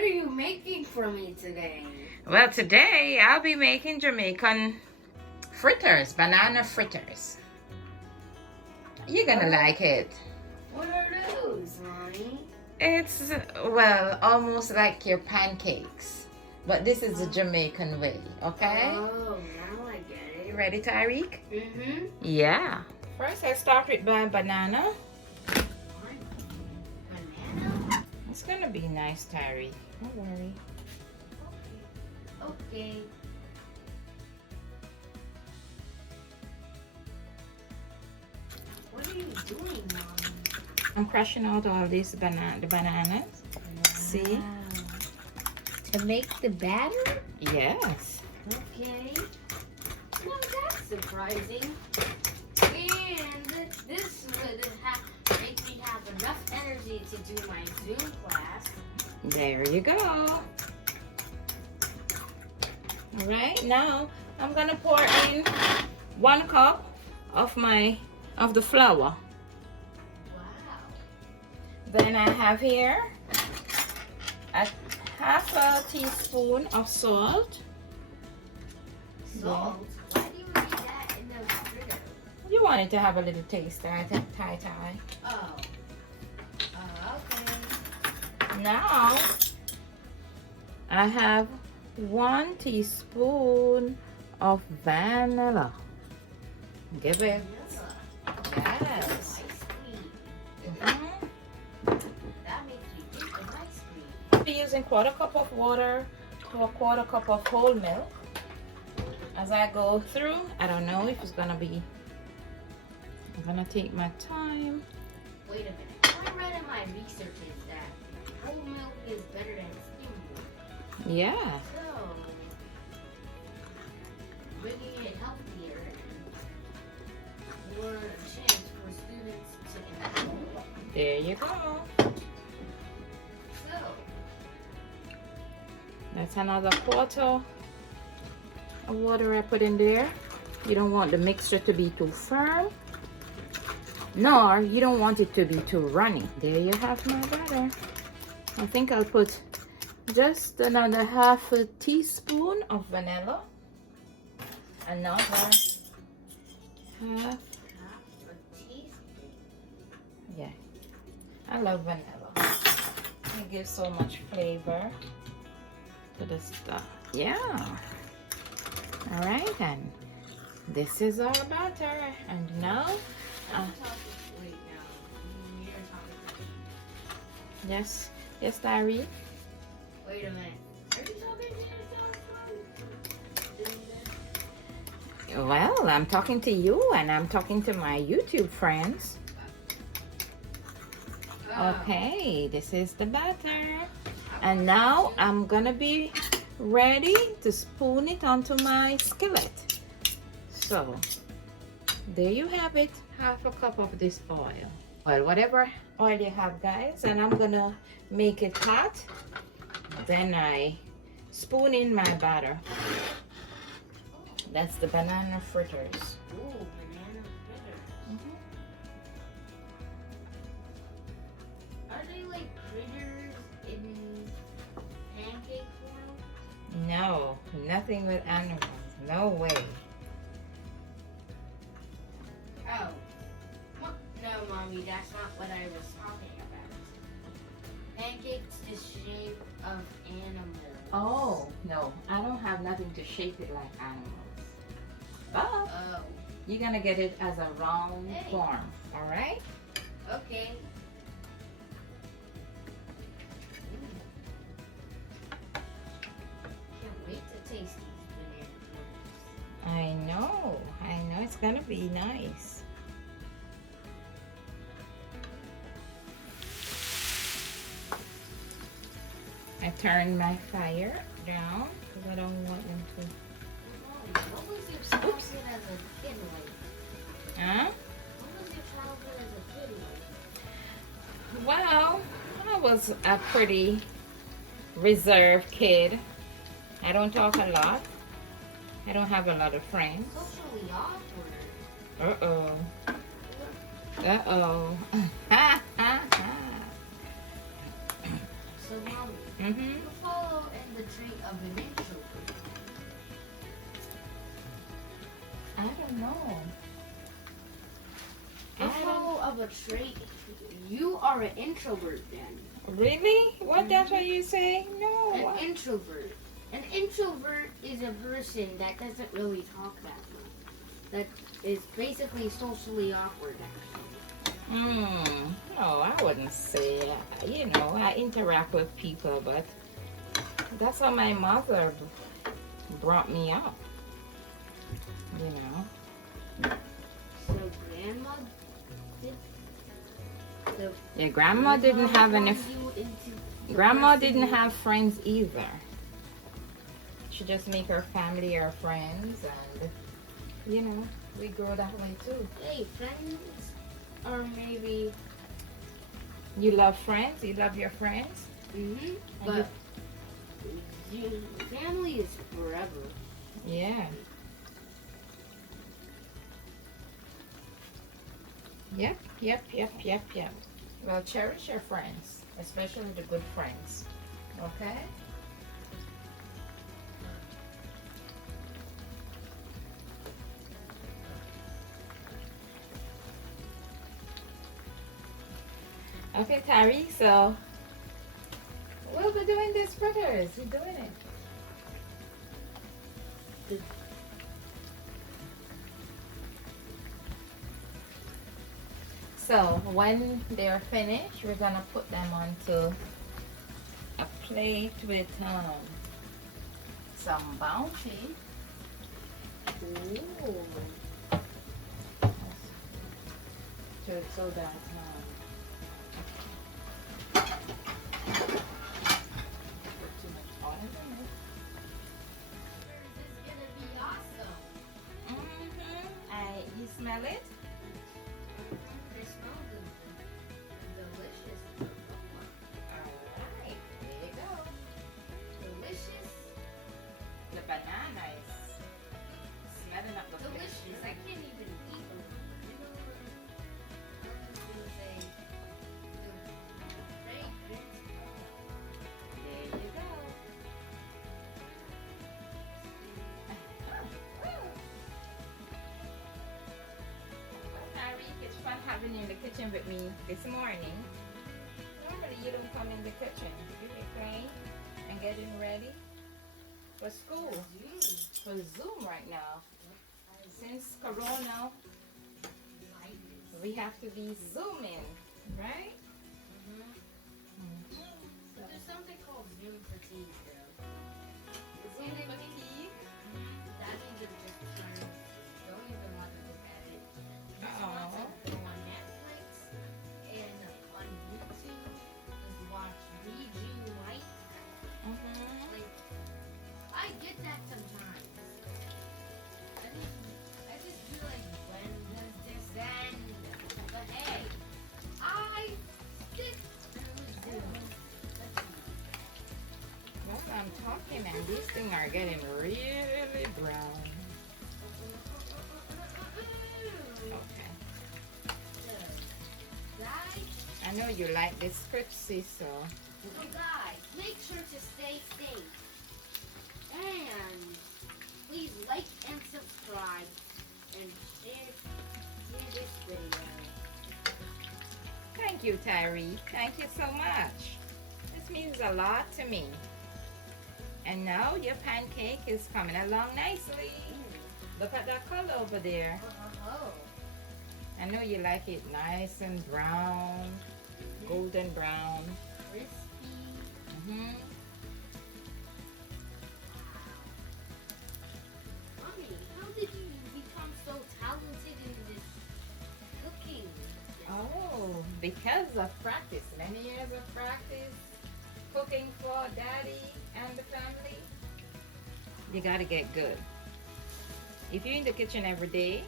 What are you making for me today? Well, today I'll be making Jamaican fritters, banana fritters. You're gonna like it. What are those, Mommy? It's, well, almost like your pancakes. But this is the Jamaican way, okay? Oh, now I get You it. ready, Tyreek? Mm-hmm. Yeah. First, I start with my banana. Banana? It's gonna be nice, Tyreek. Don't worry. Okay. What are you doing, Mommy? I'm crushing out all these bananas. See? To make the batter? Yes. Okay. Well, that's surprising. And this would make me have enough energy to do my Zoom class. There you go. All right, now I'm gonna pour in 1 cup of the flour. Wow. Then I have here a half a teaspoon of salt. Salt? Why do you need that in the fritter? You want it to have a little taste, Thai. Oh. Okay. Now I have 1 teaspoon of vanilla. Give it. Yes. Ice cream. Mhm. That makes me think of ice cream. I'll be using 1/4 cup of water to a 1/4 cup of whole milk. As I go through, I don't know if it's gonna be, I'm gonna take my time. Wait a minute. What I read in my research is that whole milk is better than skim milk. Yeah. So, making it healthier and more chance for students to enroll. There you go. So, That's another 1/4 of water I put in there. You don't want the mixture to be too firm, nor you don't want it to be too runny. There you have my batter. I think I'll put just another half a teaspoon of vanilla. Another half. half a teaspoon. Yeah, I love vanilla. It gives so much flavor to the stuff. Yeah. All right, and this is our batter. And now, Wait, now. You're talking. yes, Diary. Wait a minute. Are you talking to yourself? Well, I'm talking to you, and I'm talking to my YouTube friends. Okay, this is the batter. And now I'm gonna be ready to spoon it onto my skillet. So, there you have it, half a cup of this oil. Well, whatever oil you have, guys, and I'm gonna make it hot. Then I spoon in my batter. That's the banana fritters. Ooh, banana fritters. Are they like fritters in pancake form? No, nothing with animals. No way. Oh. No, Mommy, that's not what I was talking about. Pancakes is shape of animals. Oh, no. I don't have nothing to shape it like animals. But Oh. you're going to get it as a round Hey. form. All right? Okay. Can't wait to taste these banana fritters. I know. It's going to be nice. I turn my fire down because I don't want them to. What was your childhood as a kid like? Huh? What was your childhood as a kid like? Well, I was a pretty reserved kid. I don't talk a lot. I don't have a lot of friends. Socially awkward. Uh-oh. Uh-oh. Ha, ha, ha. So, Mommy, Mm-hmm. you follow in the trait of an introvert. I don't know. You follow of a trait. You are an introvert then. Really? What? That's what you say? No. An introvert. An introvert is a person that doesn't really talk that much. That is basically socially awkward, actually. No, I wouldn't say. You know, I interact with people, but that's how my mother brought me up. You know. So grandma did. So Yeah, grandma didn't have any. formed you into the Grandma person didn't you- have friends either. She just make her family her friends, and you know, we grow that way too. Hey, friends, or maybe. You love friends. You love your friends. Mhm. But your family is forever. Yeah. Yep. Well, cherish your friends, especially the good friends. Okay? Okay, Tari, so we'll be doing this fritters. We're doing it. So when they're finished, we're gonna put them onto a plate with some bounty. Ooh. So that put too much oil in it. This is gonna be awesome. You smell it? They smell delicious. Alright, there you go. Delicious. The banana is smelling up the Delicious. place. I can't even eat them. You know what? I was gonna say the fragrance. There you go. Harry, it's fun having you in the kitchen with me this morning. Normally you don't come in the kitchen. You be playing and getting ready for school. For Zoom right now. Since Corona, we have to be Zooming, right? There's something called Zoom fatigue, though. Zoom fatigue. That means you're just trying to don't even want to look at it. You just want Uh-oh. to go on Netflix and on YouTube, just watch BG White. Like, I get that sometimes. I just feel like, when does this end? But hey, I did Zoom. Let's see. Well, I'm talking and these things are getting really brown. Okay. Guys, I know you like this crispy, so make sure to stay safe. And please like and subscribe and share this video. thank you, Tyree. Thank you so much. This means a lot to me. And now your pancake is coming along nicely. Look at that color over there. Oh, I know you like it nice and brown, golden brown. crispy. Mm-hmm. Mommy, how did you become so talented in this cooking? Oh, because of practice. Many years of practice cooking for daddy and the family. You gotta get good. If you're in the kitchen every day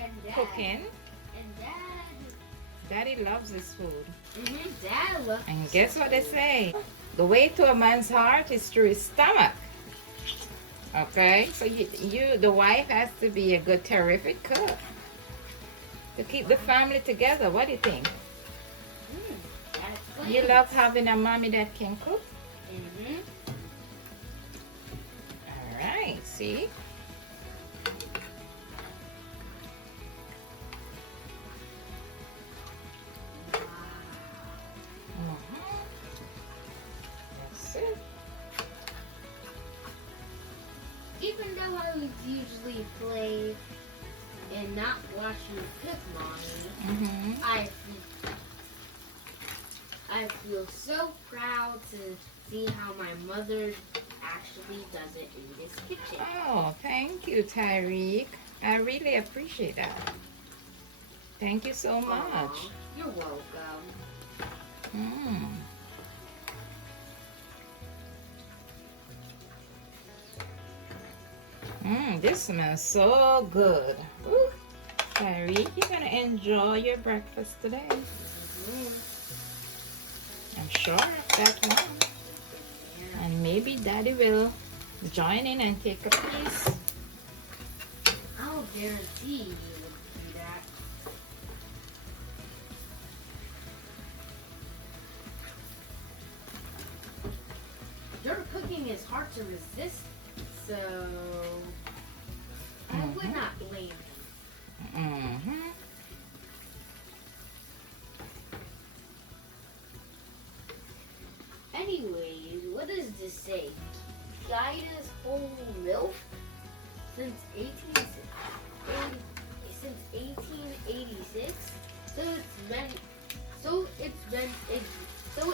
And Dad. cooking, And Dad. daddy loves this food. Dad loves. And guess what they say? The way to a man's heart is through his stomach. Okay, so the wife has to be a good, terrific cook to keep the family together. What do you think? That's You love having a mommy that can cook? See? That's it. Even though I would usually play and not watch you cook, Mommy, I feel so proud to see how my mother actually does it in this kitchen. Oh, thank you, Tyreek. I really appreciate that. Thank you so much. Aw, you're welcome. This smells so good. Woo. Tyreek, you're gonna enjoy your breakfast today. I'm sure of that one. And maybe Daddy will join in and take a piece. I'll guarantee you would do that. Your cooking is hard to resist, so I would not blame you. Anyways, what does this say? China's whole milk since 1886. So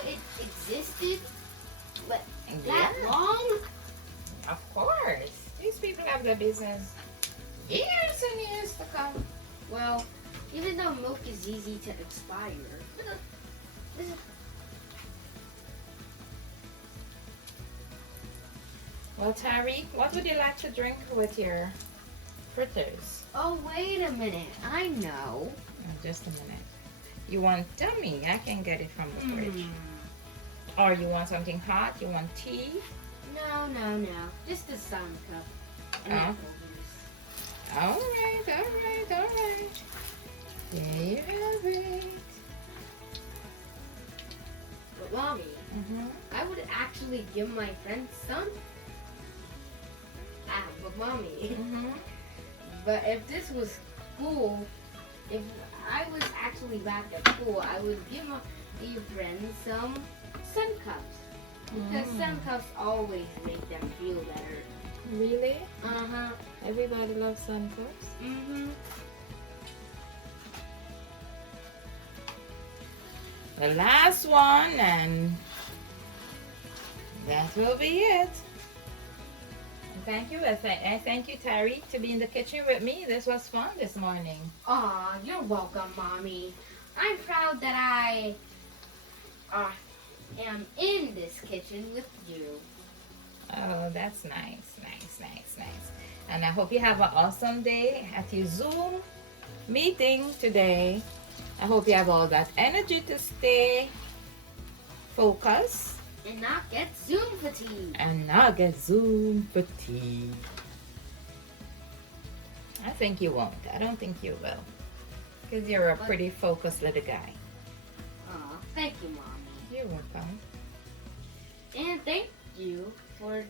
it existed, but that long? Of course. These people have the business years and years to come. Well, even though milk is easy to expire. Well, Tyreek, what would you like to drink with your fritters? Oh, wait a minute. I know. Just a minute. You want, tell me, I can get it from the fridge. Or you want something hot? You want tea? No. Just a sun cup. And Alright. There you have it. But Mommy, I would actually give my friend some. But Mommy, but if this was school, if I was actually back at school, I would give my friends some sun cups. Because sun cups always make them feel better. Really? Everybody loves sun cups? The last one, and that will be it. Thank you. I thank you, Tyreek, to be in the kitchen with me. This was fun this morning. Aw, you're welcome, Mommy. I'm proud that I am in this kitchen with you. Oh, that's nice. And I hope you have an awesome day at your Zoom meeting today. I hope you have all that energy to stay focused. And not get Zoom fatigue. I think you won't. I don't think you will. Because you're a pretty focused little guy. Aw, thank you, Mommy. You're welcome. And thank you for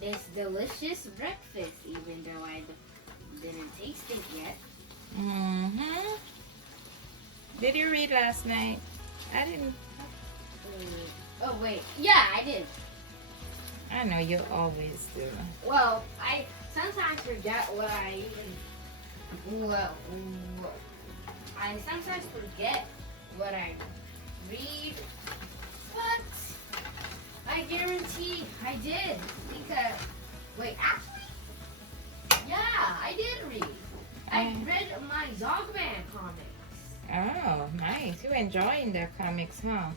this delicious breakfast, even though I didn't taste it yet. Did you read last night? I didn't. Oh, wait. Yeah, I did. I know you always do. Well, I sometimes forget what I sometimes forget what I read, but I guarantee I did. Because, wait, actually, yeah, I did read. I read my Dogman comics. Oh, nice. You're enjoying their comics, huh?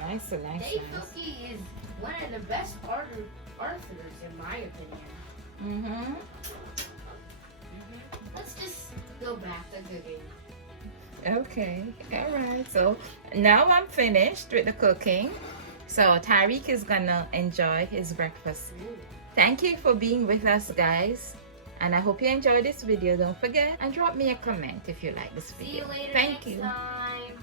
Nice. Dave Filkey is one of the best authors, in my opinion. Let's just go back to cooking. Okay, alright. So now I'm finished with the cooking. So Tyreek is gonna enjoy his breakfast. Thank you for being with us, guys. And I hope you enjoyed this video. Don't forget and drop me a comment if you like this video. See you later Thank next you. time.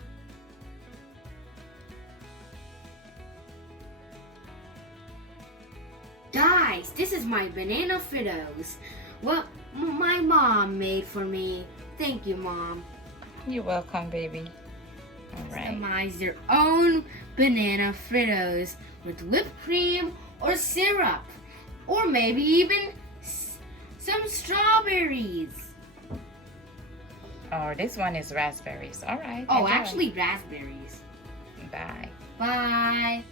Die. Guys, this is my banana Fritos. Well, my mom made for me. Thank you, Mom. You're welcome, baby. All right. Customize your own banana Fritos with whipped cream or syrup, or maybe even some strawberries. Oh, this one is raspberries. All right. Oh, enjoy. actually raspberries. Bye. Bye.